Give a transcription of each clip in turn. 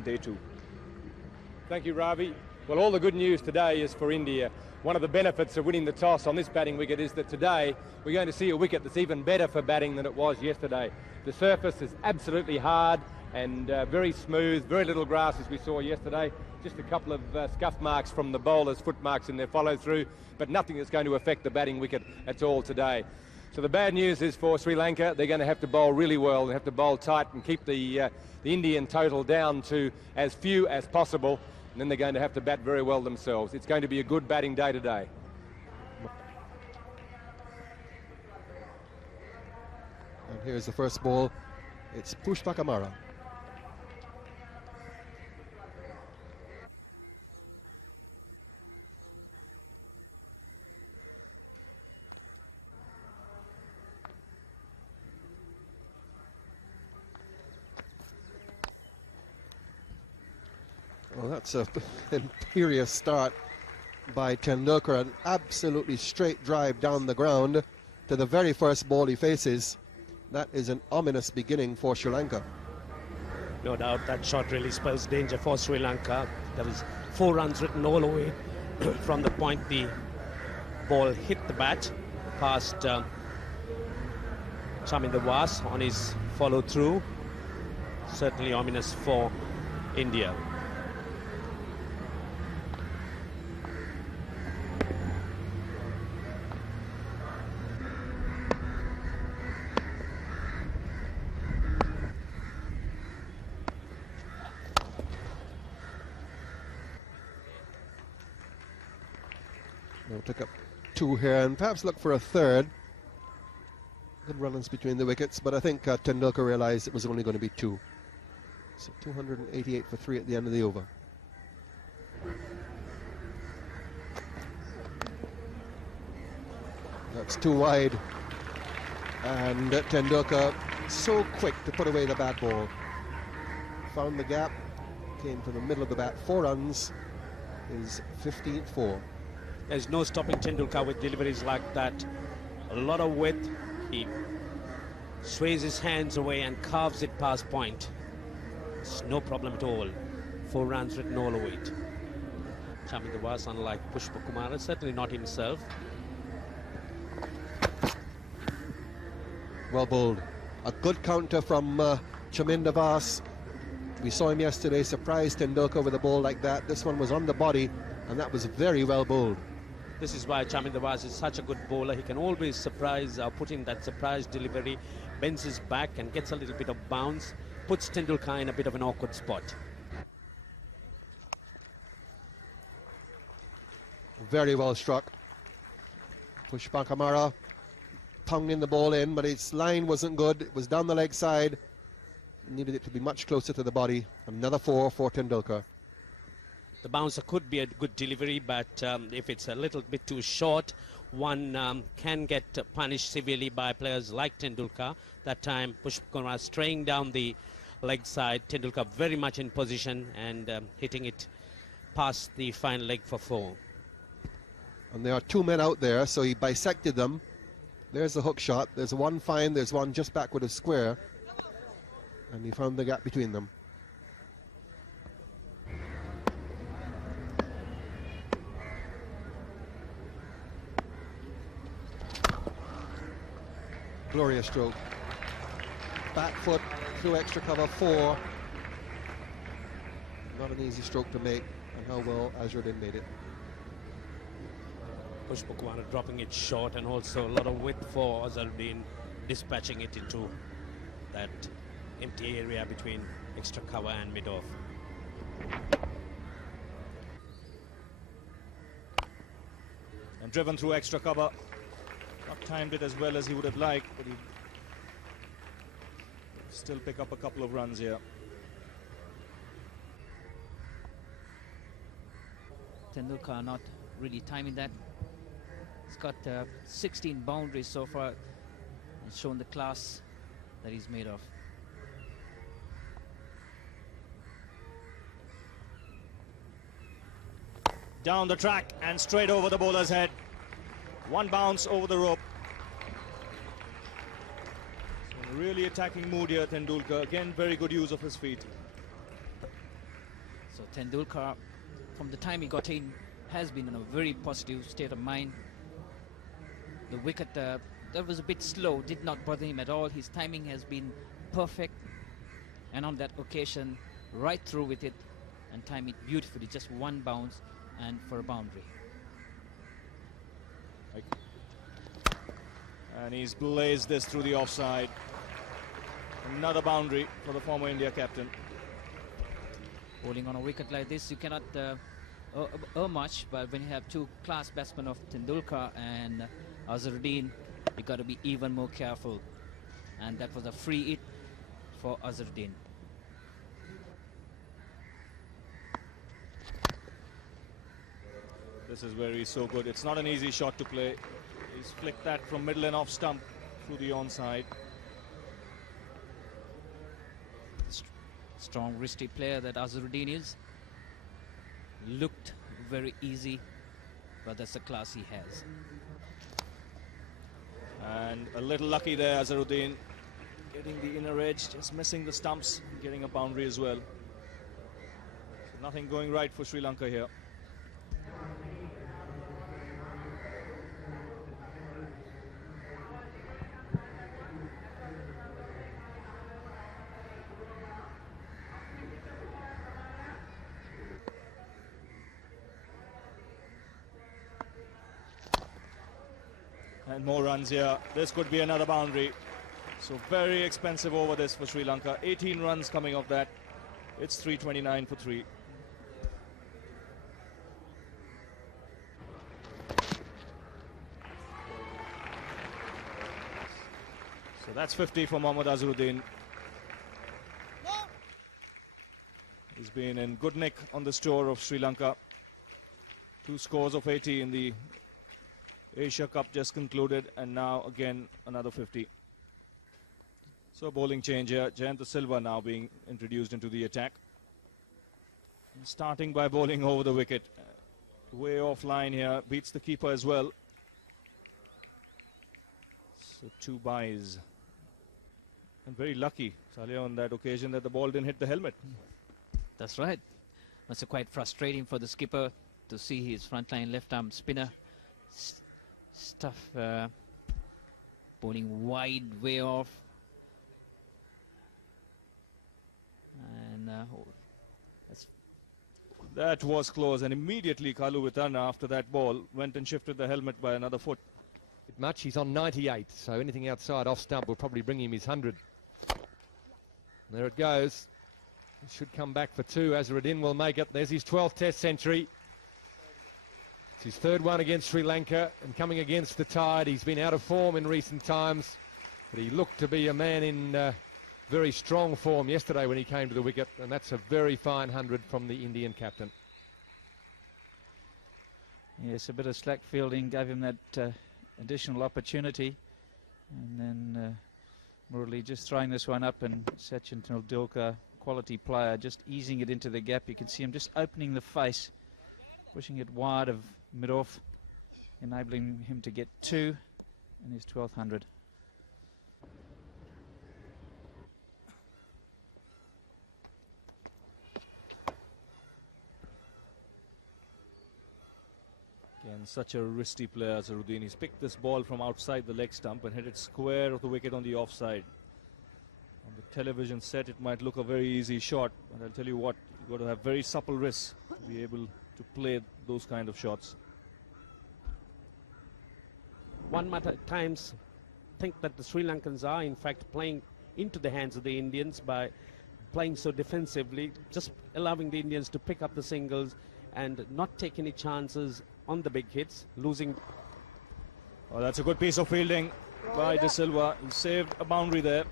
on day 2. Thank you, Ravi. Well, all the good news today is for India. One of the benefits of winning the toss on this batting wicket is that today we're going to see a wicket that's even better for batting than it was yesterday. The surface is absolutely hard and very smooth, very little grass as we saw yesterday. Just a couple of scuff marks from the bowlers, foot marks in their follow-through, but nothing that's going to affect the batting wicket at all today. So the bad news is for Sri Lanka, they're going to have to bowl really well. They have to bowl tight and keep the Indian total down to as few as possible, and then they're going to have to bat very well themselves. It's going to be a good batting day today. And here's the first ball. It's Pushpakamara. Well, that's an imperious start by Tendulkar, an absolutely straight drive down the ground to the very first ball he faces. That is an ominous beginning for Sri Lanka. No doubt that shot really spells danger for Sri Lanka. There was 4 runs written all the way from the point the ball hit the bat past Chaminda Was on his follow-through. Certainly ominous for India. They'll pick up 2 here and perhaps look for a third. Good runs between the wickets, but I think Tendulkar realized it was only going to be 2. So 288 for 3 at the end of the over. That's too wide. And Tendulkar so quick to put away the bat ball. Found the gap, came to the middle of the bat. 4 runs is 15th 4. There's no stopping Tendulkar with deliveries like that. A lot of width. He sways his hands away and carves it past point. It's no problem at all. 4 runs written all over it. Chaminda Was, unlike Pushpakumara, certainly not himself. Well bowled. A good counter from Chaminda Was. We saw him yesterday surprise Tendulkar with a ball like that. This one was on the body, and that was very well bowled. This is why Chaminda Was is such a good bowler. He can always surprise, put in that surprise delivery, bends his back and gets a little bit of bounce, puts Tendulkar in a bit of an awkward spot. Very well struck. Pushpakamara pounding the ball in, but its line wasn't good. It was down the leg side. Needed it to be much closer to the body. Another 4 for Tendulkar. The bouncer could be a good delivery, but if it's a little bit too short, one can get punished severely by players like Tendulkar. That time, Pushpakamara straying down the leg side. Tendulkar very much in position and hitting it past the fine leg for 4. And there are 2 men out there, so he bisected them. There's the hook shot. There's one fine, there's one just backward of square. And he found the gap between them. Glorious stroke. Back foot through extra cover 4. Not an easy stroke to make, and how well Azharuddin made it. Pushpakumara dropping it short, and also a lot of width for Azharuddin, dispatching it into that empty area between extra cover and mid-off. And driven through extra cover. Not timed it as well as he would have liked, but he still pick up a couple of runs here. Tendulkar not really timing that. He's got 16 boundaries so far and shown the class that he's made of. Down the track and straight over the bowler's head. One bounce over the rope. So in a really attacking mood here, Tendulkar. Again, very good use of his feet. So Tendulkar, from the time he got in, has been in a very positive state of mind. The wicket that was a bit slow did not bother him at all. His timing has been perfect, and on that occasion, right through with it and time it beautifully, just one bounce and for a boundary. And he's blazed this through the offside. Another boundary for the former India captain. Bowling on a wicket like this, you cannot much, but when you have two class batsmen of Tendulkar and Azharuddin, you got to be even more careful. And that was a free hit for Azharuddin. This is where he's so good. It's not an easy shot to play. He's flicked that from middle and off stump through the onside. Strong wristy player that Azharuddin is. Looked very easy, but that's the class he has. And a little lucky there, Azharuddin, getting the inner edge, just missing the stumps, getting a boundary as well. So nothing going right for Sri Lanka here. And more runs here. This could be another boundary. So very expensive over this for Sri Lanka. 18 runs coming off that. It's 329 for 3. So that's 50 for Mohammad Azharuddin. He's been in good nick on this tour of Sri Lanka. 2 scores of 80 in the Asia Cup just concluded, and now again another 50. So bowling change here. Jayant Silva now being introduced into the attack. Starting by bowling over the wicket. Way offline here. Beats the keeper as well. So 2 byes. And very lucky, Saleh, on that occasion that the ball didn't hit the helmet. That's right. That's quite frustrating for the skipper to see his frontline left-arm spinner stuff bowling wide, way off. And that was close, and immediately Kalu Vitarna, after that ball, went and shifted the helmet by another foot. Much, he's on 98, so anything outside off stump will probably bring him his 100. There it goes. He should come back for 2. Azharuddin will make it. There's his 12th Test century. It's his 3rd one against Sri Lanka, and coming against the tide. He's been out of form in recent times, but he looked to be a man in very strong form yesterday when he came to the wicket, and that's a very fine 100 from the Indian captain. Yes, a bit of slack fielding gave him that additional opportunity, and then Murali just throwing this one up, and Sachin Tendulkar, quality player, just easing it into the gap. You can see him just opening the face, pushing it wide of mid-off, enabling him to get 2 in his 12th 100. Again, such a wristy player, Azharuddin. He's picked this ball from outside the leg stump and hit it square of the wicket on the offside. On the television set, it might look a very easy shot, but I'll tell you what, you've got to have very supple wrists to be able to play those kind of shots. One might at times think that the Sri Lankans are in fact playing into the hands of the Indians by playing so defensively, just allowing the Indians to pick up the singles and not take any chances on the big hits, losing. Oh, that's a good piece of fielding by De Silva. He saved a boundary there.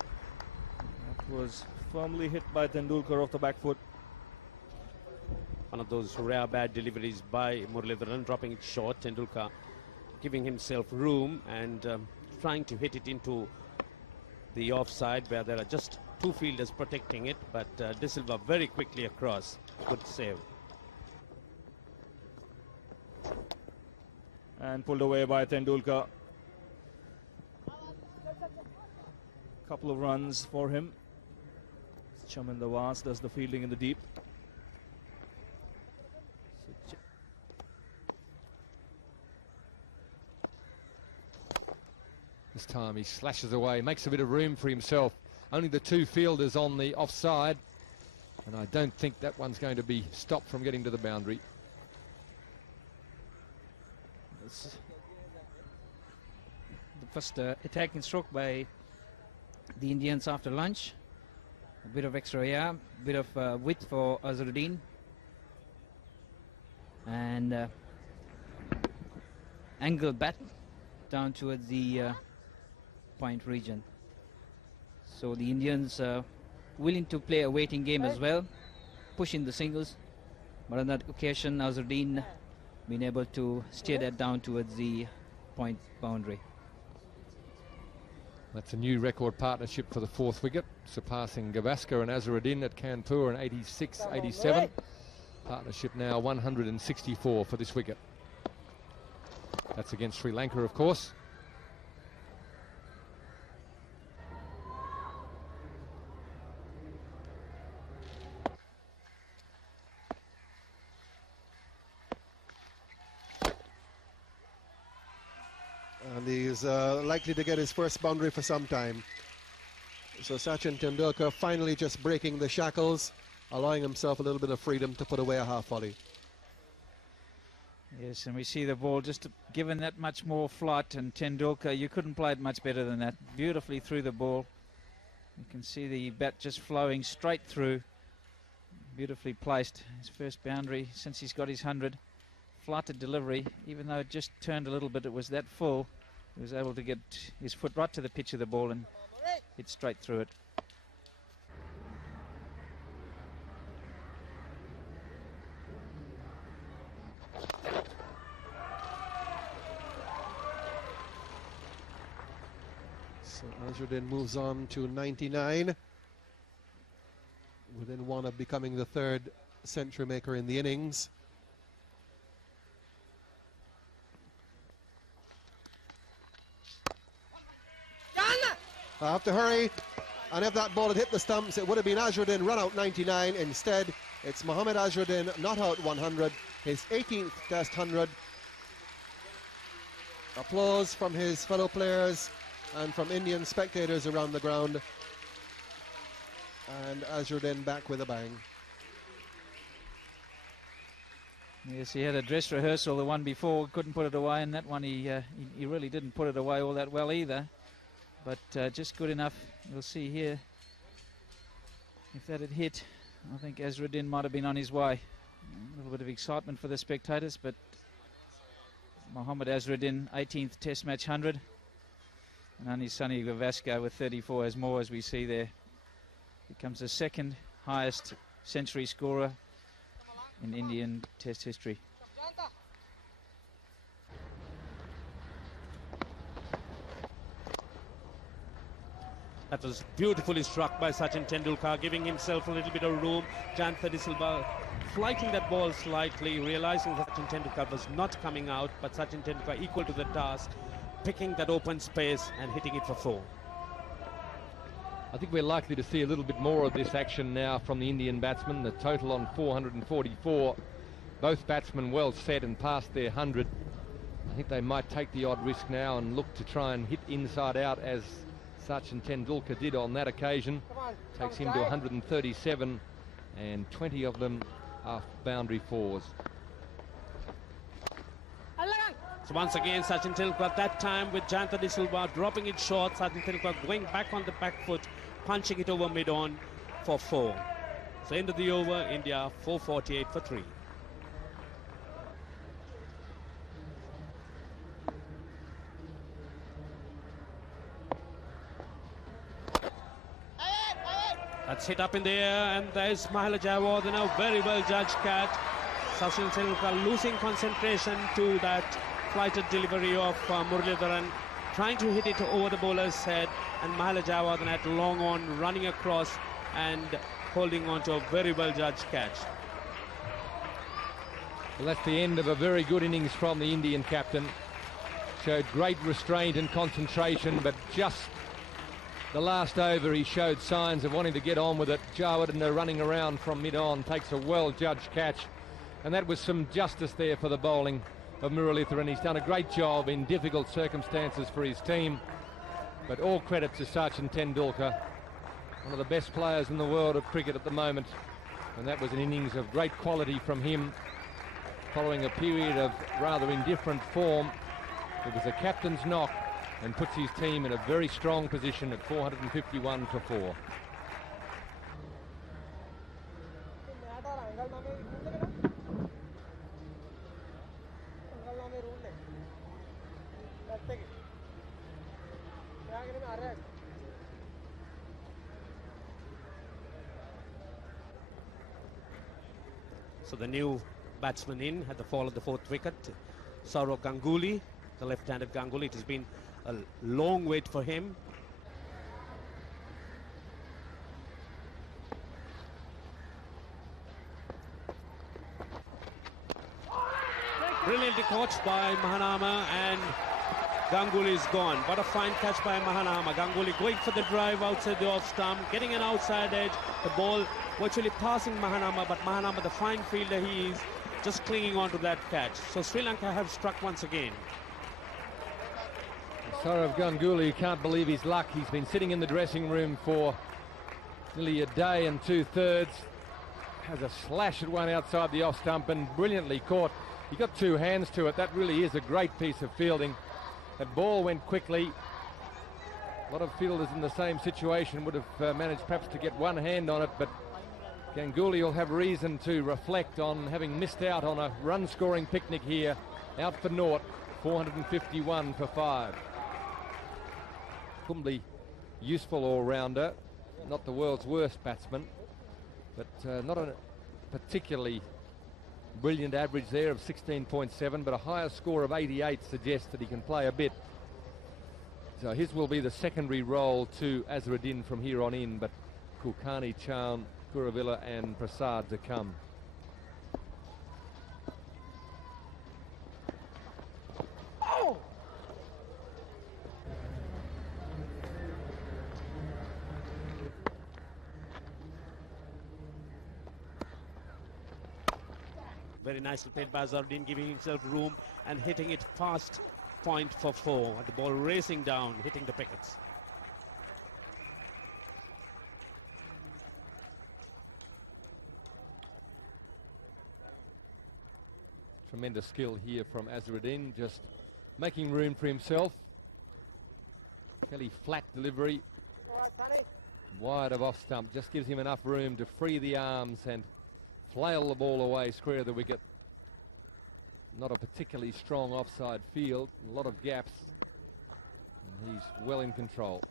That was firmly hit by Tendulkar off the back foot. One of those rare bad deliveries by Muralidharan, dropping it short. Tendulkar giving himself room and trying to hit it into the offside where there are just 2 fielders protecting it, but De Silva very quickly across. Good save. And pulled away by Tendulkar. Couple of runs for him. Chaman Dawaz does the fielding in the deep. This time he slashes away, makes a bit of room for himself. Only the two fielders on the offside, and I don't think that one's going to be stopped from getting to the boundary. The first attacking stroke by the Indians after lunch. A bit of extra air, a bit of width for Azharuddin. And angle bat down towards the point region. So the Indians willing to play a waiting game as well, pushing the singles. But on that occasion, Azharuddin been able to steer that down towards the point boundary. That's a new record partnership for the fourth wicket, surpassing Gavaskar and Azharuddin at Kanpur in 86-87. Partnership now 164 for this wicket. That's against Sri Lanka, of course. And he's likely to get his first boundary for some time. So Sachin Tendulkar finally just breaking the shackles, allowing himself a little bit of freedom to put away a half volley. Yes, and we see the ball just given that much more flight, and Tendulkar, you couldn't play it much better than that. Beautifully through the ball. You can see the bat just flowing straight through. Beautifully placed. His first boundary since he's got his 100. Flighted delivery, even though it just turned a little bit, it was that full. He was able to get his foot right to the pitch of the ball and hit straight through it. So Azharuddin moves on to 99, within one of becoming the third century maker in the innings. I have to hurry, and if that ball had hit the stumps, it would have been Azharuddin run out 99. Instead, it's Mohammad Azharuddin not out 100, his 18th Test 100. Applause from his fellow players and from Indian spectators around the ground. And Azharuddin back with a bang. Yes, he had a dress rehearsal, the one before, couldn't put it away, and that one he really didn't put it away all that well either. But just good enough. You'll see here, if that had hit, I think Azharuddin might have been on his way. A little bit of excitement for the spectators, but Mohammad Azharuddin, 18th Test match 100. And only Sunny Gavaskar with 34 has more, as we see there. Becomes the second highest century scorer in Indian Test history. That was beautifully struck by Sachin Tendulkar, giving himself a little bit of room. Jayanta De Silva flighting that ball slightly, realizing that Sachin Tendulkar was not coming out, but Sachin Tendulkar equal to the task, picking that open space and hitting it for 4. I think we're likely to see a little bit more of this action now from the Indian batsmen. The total on 444. Both batsmen well set and past their 100. I think they might take the odd risk now and look to try and hit inside out, as Sachin Tendulkar did on that occasion. Takes him to 137, and 20 of them are boundary 4s. So once again, Sachin Tendulkar, that time with Jayanta De Silva dropping it short. Sachin Tendulkar going back on the back foot, punching it over mid-on for 4. So end of the over, India 448 for 3. That's hit up in the air, and there's Mahela Jayawardene, a very well judged catch. Sachin Tendulkar losing concentration to that flighted delivery of Muralidharan, trying to hit it over the bowler's head, and Mahela Jayawardene at long on, running across and holding on to a very well judged catch. Well, that's the end of a very good innings from the Indian captain. Showed great restraint and concentration, but just the last over he showed signs of wanting to get on with it. Jayawardene running around from mid-on, takes a well-judged catch, and that was some justice there for the bowling of Muralidharan. He's done a great job in difficult circumstances for his team, But all credit to Sachin Tendulkar, one of the best players in the world of cricket at the moment. And that was an innings of great quality from him. Following a period of rather indifferent form, it was a captain's knock and puts his team in a very strong position at 451 for 4. So the new batsman in at the fall of the 4th wicket, Sourav Ganguly, the left-handed Ganguly. It has been a long wait for him. Brilliantly caught by Mahanama, and Ganguly is gone. What a fine catch by Mahanama. Ganguly going for the drive outside the off stump, getting an outside edge. The ball virtually passing Mahanama, but Mahanama, the fine fielder he is, just clinging on to that catch. So Sri Lanka have struck once again. Sourav Ganguly can't believe his luck. He's been sitting in the dressing room for nearly a day and 2/3. Has a slash at one outside the off stump and brilliantly caught. He got 2 hands to it. That really is a great piece of fielding. That ball went quickly. A lot of fielders in the same situation would have managed perhaps to get 1 hand on it, but Ganguly will have reason to reflect on having missed out on a run-scoring picnic here. Out for naught, 451 for 5. Humbly useful all-rounder, not the world's worst batsman, but not a particularly brilliant average there of 16.7, but a higher score of 88 suggests that he can play a bit. So his will be the secondary role to Azharuddin from here on in, but Kulkarni, Chauhan, Kuravilla and Prasad to come. Very nicely played by Azharuddin, giving himself room and hitting it fast, point for 4. The ball racing down, hitting the pickets. Tremendous skill here from Azharuddin, just making room for himself. Fairly flat delivery, wide of off stump, just gives him enough room to free the arms and flail the ball away square of the wicket. Not a particularly strong offside field, a lot of gaps, and he's well in control.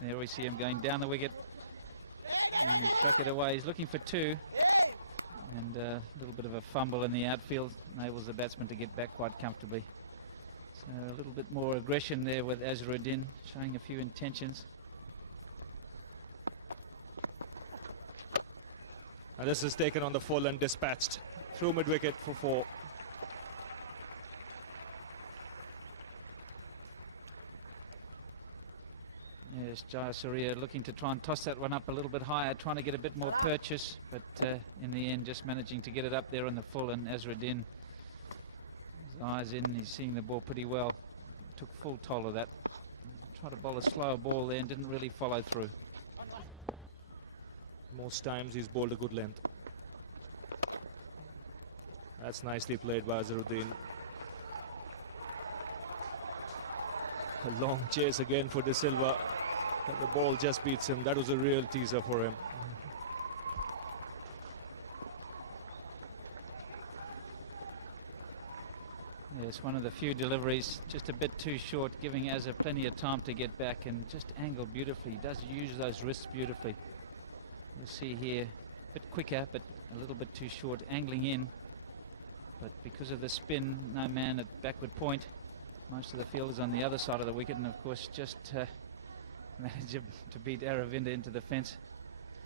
There we see him going down the wicket, and he struck it away. He's looking for 2, and a little bit of a fumble in the outfield enables the batsman to get back quite comfortably. So a little bit more aggression there with Azharuddin, showing a few intentions. And this is taken on the full and dispatched through mid-wicket for 4. Yes, Jayasuriya looking to try and toss that one up a little bit higher, trying to get a bit more purchase, but in the end just managing to get it up there on the full, and Azharuddin, his eyes in, he's seeing the ball pretty well. Took full toll of that. Tried to bowl a slower ball there and didn't really follow through. Most times he's bowled a good length. That's nicely played by Azharuddin. A long chase again for De Silva. But the ball just beats him. That was a real teaser for him. Yes, one of the few deliveries just a bit too short, giving Azhar plenty of time to get back, and just angled beautifully. He does use those wrists beautifully. You'll see here, a bit quicker, but a little bit too short, angling in. But because of the spin, no man at backward point. Most of the fielders on the other side of the wicket, and of course just managed to beat Aravinda into the fence.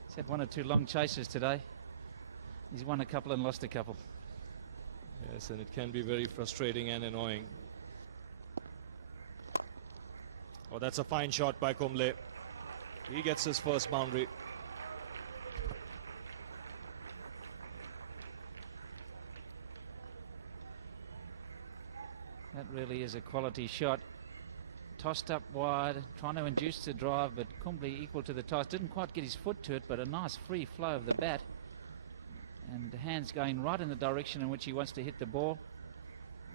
He's had 1 or 2 long chases today. He's won a couple and lost a couple. Yes, and it can be very frustrating and annoying. Oh, that's a fine shot by Kumble. He gets his first boundary. That really is a quality shot. tossed up wide, trying to induce the drive, but Kumble equal to the toss. Didn't quite get his foot to it, but a nice free flow of the bat. And the hands going right in the direction in which he wants to hit the ball.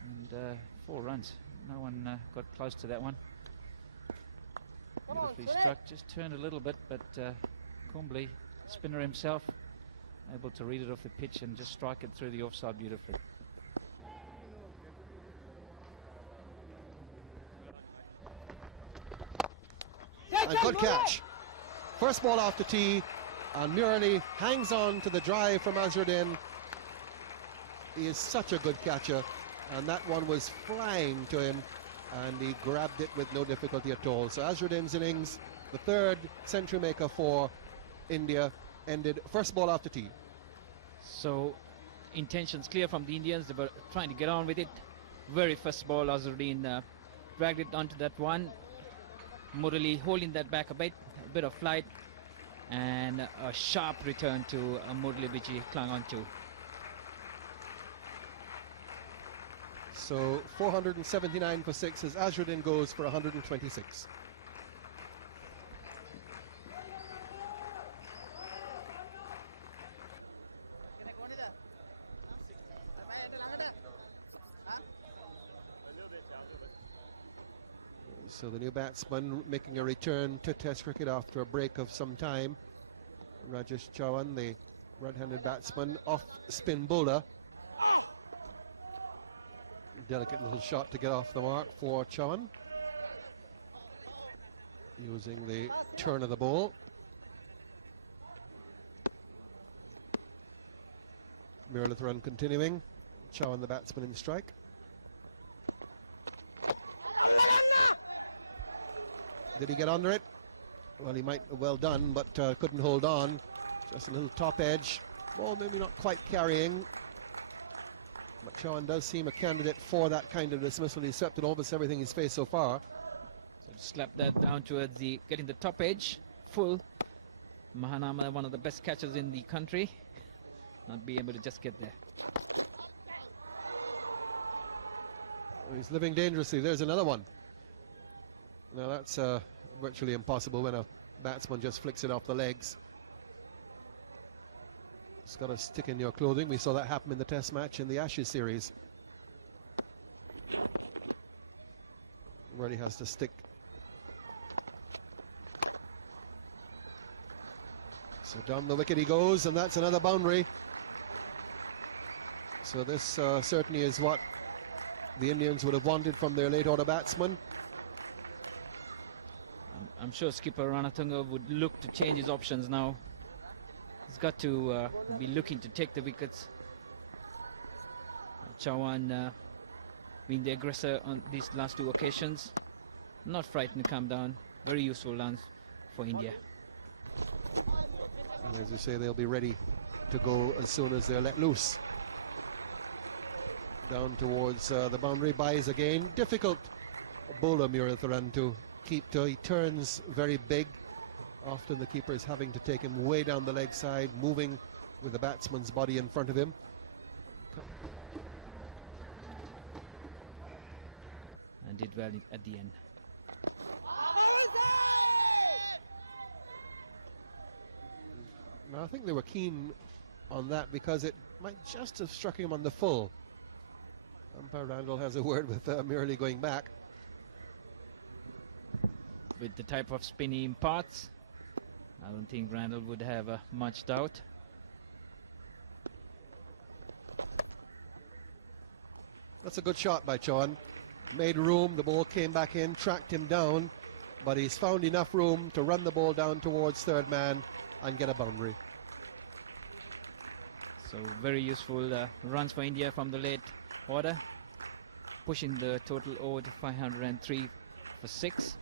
And 4 runs. No one got close to that one. Beautifully struck, just turned a little bit, but Kumble, spinner himself, able to read it off the pitch and just strike it through the offside beautifully. And good catch. First ball off the tee, and Murali hangs on to the drive from Azharuddin. He is such a good catcher, and that one was flying to him, and he grabbed it with no difficulty at all. So Azharuddin's innings, the 3rd century maker for India, ended first ball off the tee. So intentions clear from the Indians. They were trying to get on with it. Very first ball, Azharuddin dragged it onto that one. Murali holding that back a bit of flight, and a sharp return to Murali, which he clung on to. So 479 for 6 as Azharuddin goes for 126. So the new batsman making a return to Test cricket after a break of some time. Rajesh Chauhan, the right-handed batsman, off spin bowler. Delicate little shot to get off the mark for Chauhan. Using the turn of the ball. Muralitharan continuing. Chauhan the batsman in strike. Did he get under it? Well, he might have well done, but couldn't hold on. Just a little top edge. Ball maybe not quite carrying. But Chauhan does seem a candidate for that kind of dismissal. He's swept in almost everything he's faced so far. So slap that down towards getting the top edge full. Mahanama, one of the best catchers in the country, not be able to just get there. Oh, he's living dangerously. There's another one. Now that's virtually impossible when a batsman just flicks it off the legs. It's got to stick in your clothing. We saw that happen in the Test match in the Ashes series. Really has to stick. So down the wicket he goes, and that's another boundary. So this certainly is what the Indians would have wanted from their late order batsman. I'm sure skipper Ranatunga would look to change his options now. He's got to be looking to take the wickets. Chauhan being the aggressor on these last 2 occasions. Not frightened to come down. Very useful runs for India. And as you say, they'll be ready to go as soon as they're let loose. Down towards the boundary, buys again. Difficult bowler Muralitharan to keep to. He turns very big. Often the keeper is having to take him way down the leg side, moving with the batsman's body in front of him. And did well at the end. Now I think they were keen on that because it might just have struck him on the full. Umpire Randall has a word with Murali going back. With the type of spin he imparts, I don't think Randall would have much doubt. That's a good shot by Chauhan. Made room, the ball came back in, tracked him down, but he's found enough room to run the ball down towards third man and get a boundary. So very useful runs for India from the late order, pushing the total over to 503 for 6.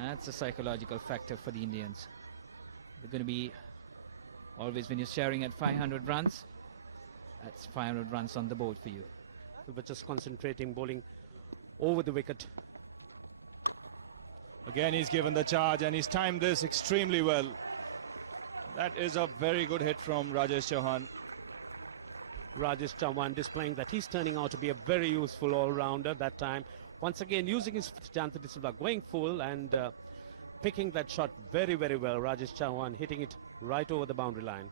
That's a psychological factor for the Indians. They're going to be always, when you're sharing at 500 runs, that's 500 runs on the board for you. But just concentrating, bowling over the wicket. Again, he's given the charge and he's timed this extremely well. That is a very good hit from Rajesh Chauhan. Rajesh Chauhan displaying that he's turning out to be a very useful all-rounder that time. Once again, using his Janthi De Silva, going full and picking that shot very, very well. Rajesh Chauhan hitting it right over the boundary line.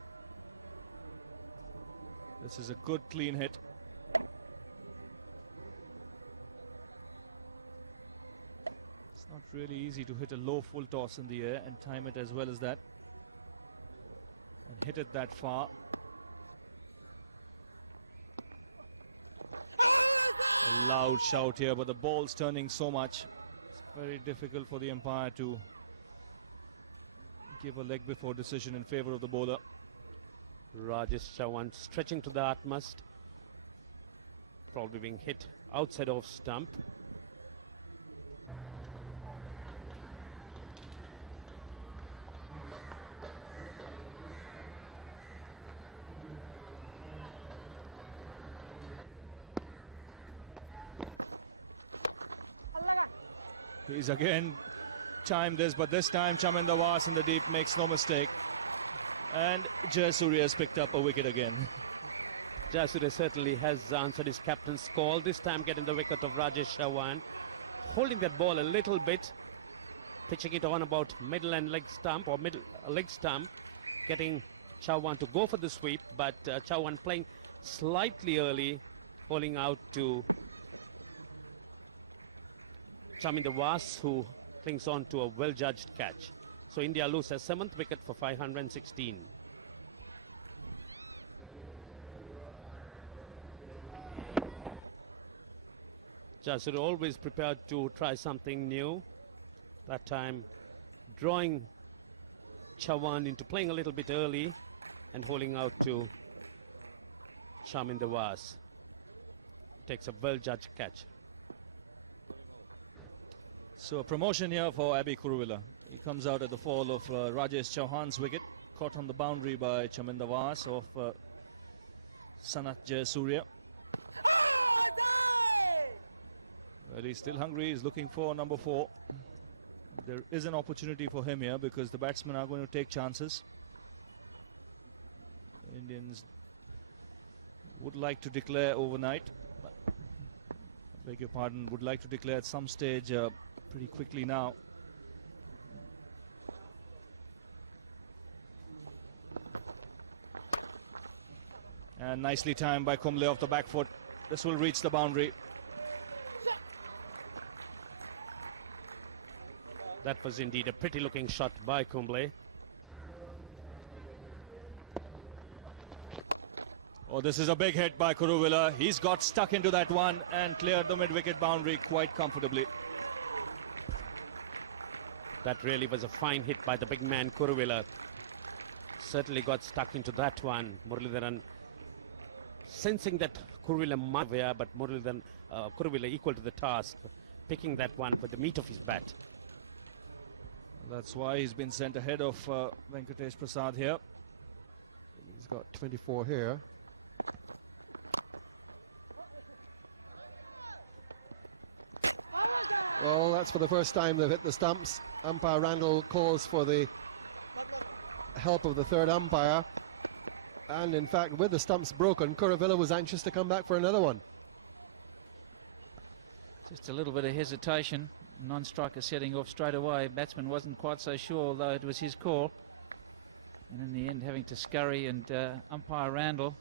This is a good clean hit. It's not really easy to hit a low full toss in the air and time it as well as that. And hit it that far. A loud shout here, but the ball's turning so much. It's very difficult for the umpire to give a leg before decision in favor of the bowler. Rajesh Chauhan stretching to the utmost. Probably being hit outside off stump. He's again chimed this, but this time Chaminda Vaas in the deep makes no mistake. And Jayasuriya has picked up a wicket again. Jayasuriya certainly has answered his captain's call. This time getting the wicket of Rajesh Chauhan. Holding that ball a little bit. Pitching it on about middle and leg stump or middle leg stump. Getting Chauhan to go for the sweep, but Chauhan playing slightly early. Holding out to Chaminda Vaas, who clings on to a well-judged catch. So India lose a 7th wicket for 516. Jayasuriya always prepared to try something new. That time drawing Chauhan into playing a little bit early and holding out to Chaminda Vaas. Takes a well-judged catch. So a promotion here for Abhi Kuruvilla. He comes out at the fall of Rajesh Chauhan's wicket, caught on the boundary by Chaminda Vaas of Sanath Jayasuriya. Well, he's still hungry. He's looking for number 4. There is an opportunity for him here because the batsmen are going to take chances. Indians would like to declare overnight. But, I beg your pardon, would like to declare at some stage pretty quickly now. And nicely timed by Kumble off the back foot. This will reach the boundary. That was indeed a pretty looking shot by Kumble. Oh, this is a big hit by Kuruvilla. He's got stuck into that one and cleared the mid-wicket boundary quite comfortably. That really was a fine hit by the big man Kuruvilla. Certainly got stuck into that one. Muralidharan sensing that Kuruvilla might be, but Kuruvilla equal to the task, picking that one with the meat of his bat. That's why he's been sent ahead of Venkatesh Prasad here. He's got 24 here. Well, that's for the first time they've hit the stumps. Umpire Randall calls for the help of the third umpire. And in fact, with the stumps broken, Kuruvilla was anxious to come back for another one. Just a little bit of hesitation. Non-striker setting off straight away. Batsman wasn't quite so sure, although it was his call. And in the end, having to scurry and umpire Randall.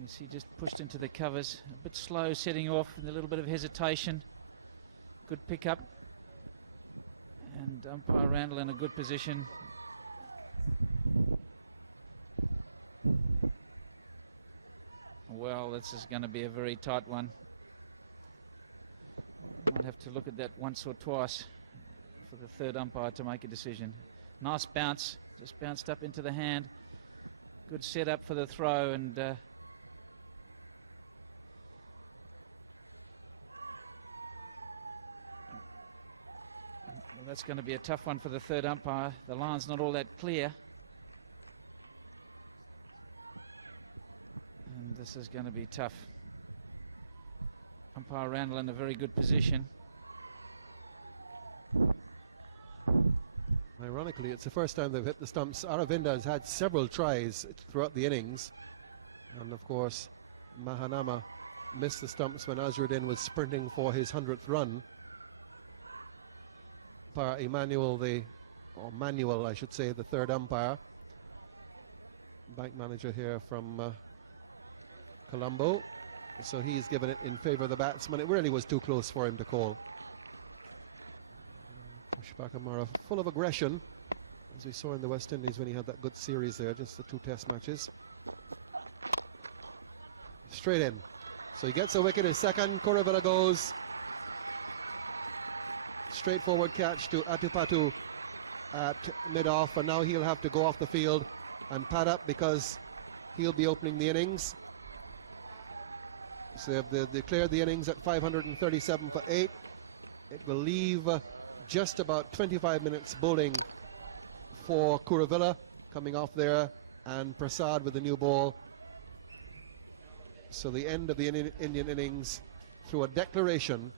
You see, just pushed into the covers. A bit slow setting off with a little bit of hesitation. Good pickup. And umpire Randall in a good position. Well, this is going to be a very tight one. Might have to look at that once or twice for the third umpire to make a decision. Nice bounce, just bounced up into the hand. Good setup for the throw, and well, that's going to be a tough one for the third umpire. The line's not all that clear. And this is going to be tough. Umpire Randall in a very good position. Ironically, it's the first time they've hit the stumps. Aravinda has had several tries throughout the innings. And of course, Mahanama missed the stumps when Azruddin was sprinting for his 100th run. Umpire Emmanuel, Manuel, I should say, the third umpire. Bank manager here from Colombo. So he's given it in favor of the batsman. It really was too close for him to call. Pushpakamara full of aggression, as we saw in the West Indies when he had that good series there, just the 2 test matches. Straight in. So he gets a wicket, his second. Kuruvilla goes. Straightforward catch to Atupatu at mid-off, and now he'll have to go off the field and pad up because he'll be opening the innings. So they've declared the innings at 537 for 8. It will leave just about 25 minutes bowling for Kuruvilla coming off there, and Prasad with the new ball. So the end of the Indian innings through a declaration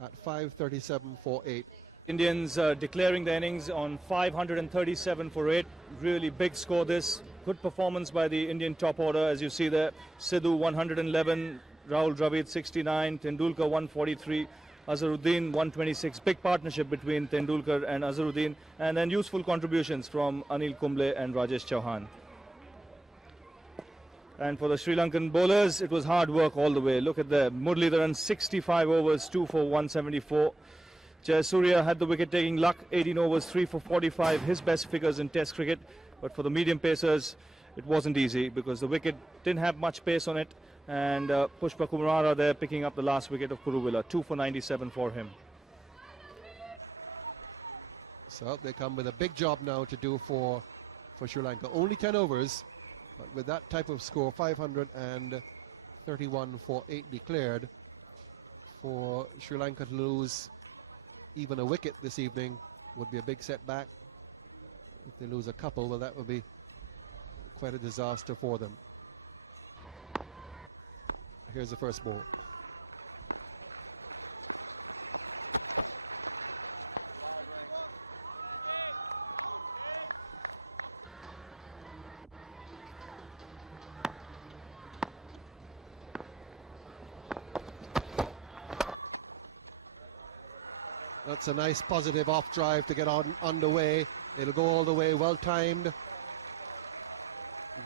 at 537 for 8. Indians declaring the innings on 537 for 8. Really big score this. Good performance by the Indian top order, as you see there. Sidhu 111, Rahul Dravid 69, Tendulkar 143, Azharuddin 126. Big partnership between Tendulkar and Azharuddin, and then useful contributions from Anil Kumble and Rajesh Chauhan. And for the Sri Lankan bowlers, it was hard work all the way. Look at that. Muralidharan 65 overs, 2 for 174. Jayasuriya had the wicket-taking luck, 18 overs, 3 for 45, his best figures in Test cricket. But for the medium pacers, it wasn't easy because the wicket didn't have much pace on it. And Pushpakumara there picking up the last wicket of Kuruvilla, 2 for 97 for him. So they come with a big job now to do for Sri Lanka. Only 10 overs, but with that type of score, 531 for 8 declared, for Sri Lanka to lose even a wicket this evening would be a big setback. If they lose a couple, well, that would be quite a disaster for them. Here's the first ball. That's a nice positive off drive to get underway. It'll go all the way, well timed.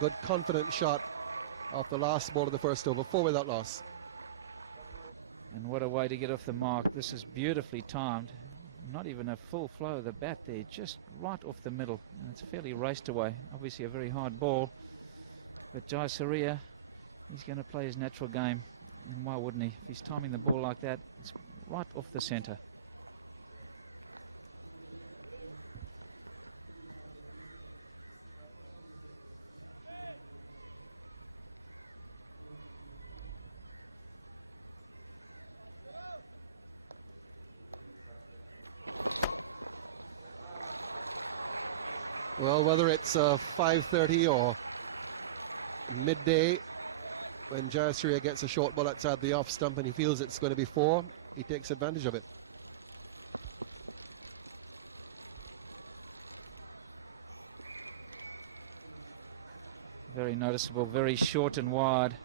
Good confident shot off the last ball of the first over, 4 without loss. And what a way to get off the mark. This is beautifully timed. Not even a full flow of the bat there, just right off the middle. And it's fairly raced away. Obviously a very hard ball. But Jayasuriya, he's going to play his natural game. And why wouldn't he? If he's timing the ball like that, it's right off the centre. Well, whether it's 5:30 or midday, when Jayasuriya gets a short ball outside the off stump and he feels it's going to be 4, he takes advantage of it. Very noticeable, very short and wide.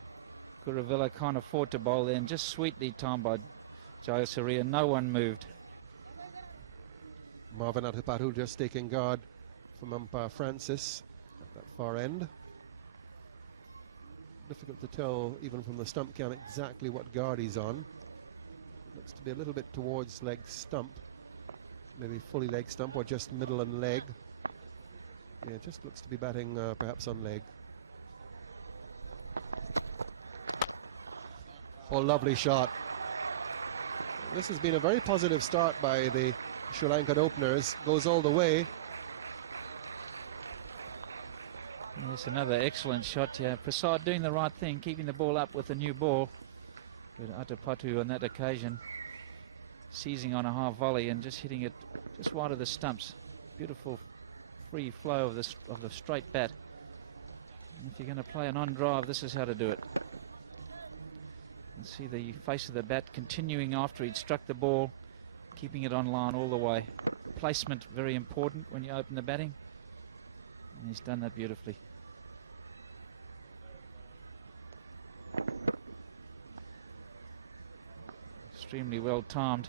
Kuruvilla can't afford to bowl then. Just sweetly timed by Jayasuriya. No one moved. Marvin Atupatu just taking guard from umpire Francis at that far end. Difficult to tell even from the stump cam exactly what guard he's on. Looks to be a little bit towards leg stump, maybe fully leg stump or just middle and leg. Yeah, it just looks to be batting perhaps on leg. Oh, lovely shot. This has been a very positive start by the Sri Lankan openers. Goes all the way. Yes, another excellent shot here. Prasad doing the right thing, keeping the ball up with a new ball. But Atupatu on that occasion seizing on a half volley and just hitting it just wide of the stumps. Beautiful free flow of the straight bat. And if you're going to play an on drive, this is how to do it. You can see the face of the bat continuing after he'd struck the ball, keeping it on line all the way. Placement very important when you open the batting, and he's done that beautifully. extremely well timed.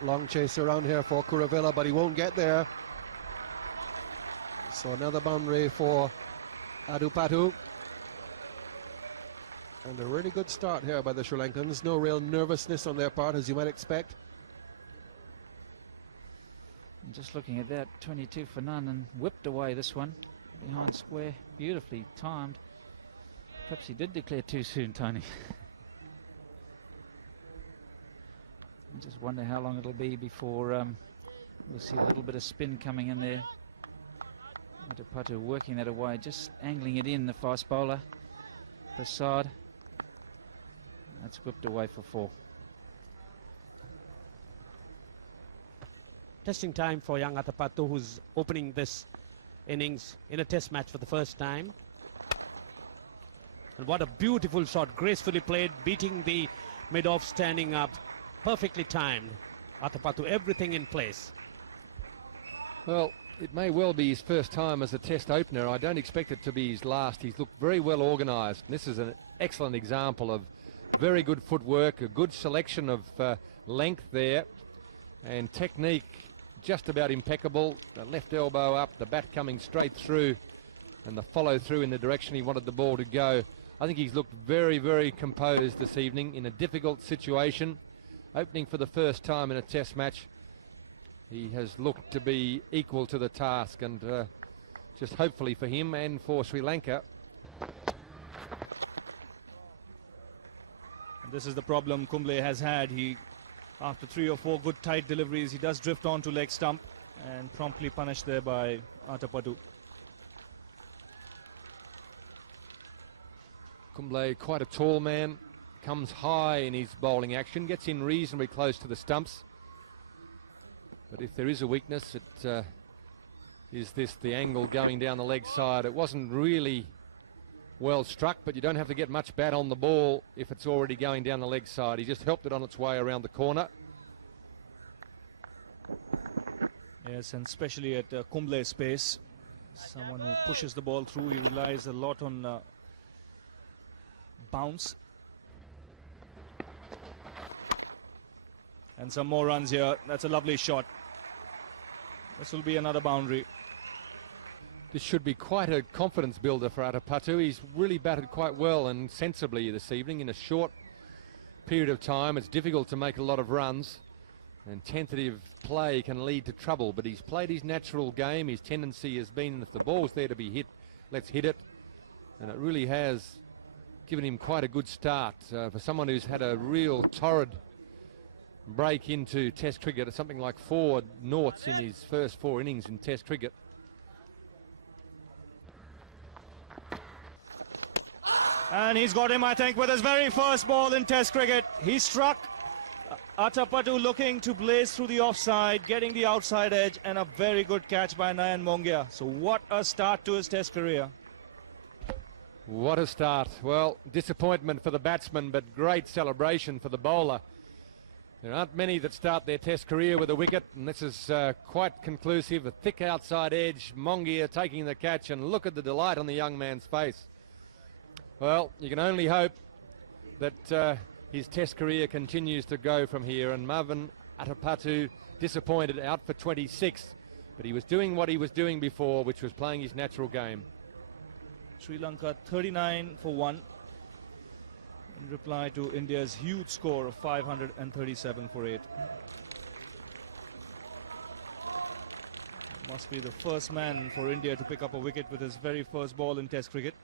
Long chase around here for Kuravilla, but he won't get there. So another boundary for Adupatu. And a really good start here by the Sri Lankans. No real nervousness on their part, as you might expect. And just looking at that, 22 for none, and whipped away this one behind square. Beautifully timed. Perhaps he did declare too soon, Tony. I just wonder how long it'll be before we'll see a little bit of spin coming in there. Adupatu working that away, just angling it in, the fast bowler. Prasad. That's whipped away for 4. Testing time for young Adupatu, who's opening this innings in a test match for the first time. And what a beautiful shot, gracefully played, beating the mid-off, standing up, perfectly timed. Adupatu, everything in place. Well, it may well be his first time as a test opener. I don't expect it to be his last. He's looked very well organised. This is an excellent example of very good footwork, a good selection of length there, and technique just about impeccable. The left elbow up, the bat coming straight through, and the follow through in the direction he wanted the ball to go. I think he's looked very, very composed this evening in a difficult situation. Opening for the first time in a test match, he has looked to be equal to the task, and just hopefully for him and for Sri Lanka. And this is the problem Kumble has had. He, after 3 or 4 good tight deliveries, he does drift onto leg stump and promptly punished there by Adupatu. Kumble, quite a tall man, comes high in his bowling action, gets in reasonably close to the stumps. But if there is a weakness, it is the angle going down the leg side. It wasn't really well struck, but you don't have to get much bat on the ball if it's already going down the leg side. He just helped it on its way around the corner. Yes, and especially at Kumble's pace, someone who pushes the ball through, he relies a lot on bounce. And some more runs here. That's a lovely shot. This will be another boundary. This should be quite a confidence builder for Adupatu. He's really batted quite well and sensibly this evening in a short period of time. It's difficult to make a lot of runs, and tentative play can lead to trouble, but he's played his natural game. His tendency has been, if the ball's there to be hit, let's hit it. And it really has given him quite a good start for someone who's had a real torrid break into Test cricket. It's something like 4 noughts in his first 4 innings in Test cricket. And he's got him, I think, with his very first ball in Test cricket. He struck. Adupatu looking to blaze through the offside, getting the outside edge, and a very good catch by Nayan Mongia. So what a start to his Test career. What a start. Well, disappointment for the batsman, but great celebration for the bowler. There aren't many that start their Test career with a wicket, and this is quite conclusive. A thick outside edge, Mongia taking the catch, and look at the delight on the young man's face. Well, you can only hope that his Test career continues to go from here, and Marvin Adupatu disappointed, out for 26, but he was doing what he was doing before, which was playing his natural game. Sri Lanka 39 for 1 in reply to India's huge score of 537 for 8. Must be the first man for India to pick up a wicket with his very first ball in Test cricket.